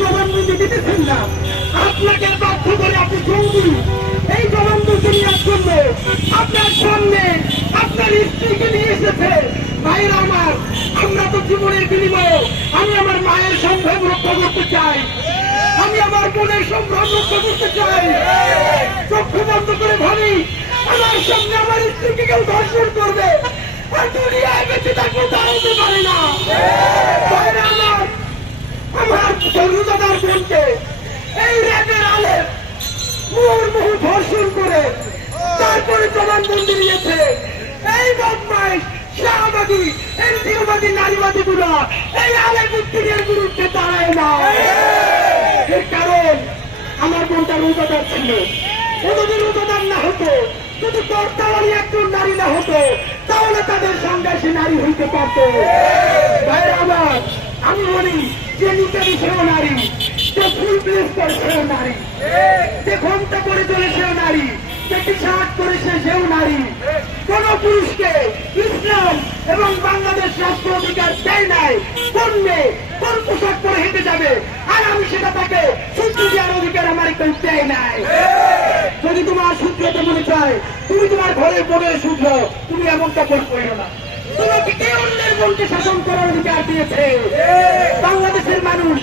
জবানবন্দি দিতেছেন না, আপনাকে বাধ্য করে আপনি জঙ্গি এই জবানবন্দি নেওয়ার জন্য আপনার সামনে আপনার স্ত্রীকে নিয়ে এসেছে। ভাইরা আমার, আমরা তো জীবনের বিনিময়ে আমি আমার মায়ের সম্ভ্রম রক্ষা করতে চাই, আমি আমার বোনের সম্ভ্রম রক্ষা করতে চাই। চক্ষু বন্ধ করে ভাবি আমার সামনে আমার স্ত্রীকে কেউ ধর্ষণ করবে আর দুনিয়ায় বেঁচে থাকবো তা হতে পারে না। ভাইরা আমার, আমার রোজাদার বোনকে এই র্যাবের আলে মুহুর্মুহু ধর্ষণ করে তারপরে জবানবন্দি নিয়েছে এই বদমাইশ শাহবাদী এনজিওবাদী নারীবাদী গুলা এই আলে মুক্তিদের বিরুদ্ধে দাঁড়ায় না। এর কারণ আমার বোনটা রোজাদার ছিল, ও যদি রোজাদার না হতো, যদি কর্তাওয়ালী একজন নারী না হতো, তাহলে তাদের সঙ্গে সে নারী হইতে পারত। ভাইরা আমার, আমি বলি যে নিচে সেও নারী, যে ফুল প্লেস করে সেও নারী, যে ঘন্টা করে চলে সেও নারী, যে টি শার্ট করেছে সেও নারী। কোন পুরুষকে ইসলাম এবং বাংলাদেশ রাষ্ট্র অধিকার দেয় নাই কোন মেয়ে কোন পোশাক পরে হেঁটে যাবে, আর আমি সেটা তাকে সূত্র দেওয়ার অধিকার আমার কেউ দেয় নাই। যদি তোমার সূত্রতে মনে চায় তুমি তোমার ঘরের বোনের সূত্র, তুমি এমন কাপড় পড়ো না। তোমাকে কে অন্যের বোনকে শাসন করার অধিকার দিয়েছে? বাংলাদেশের মানুষ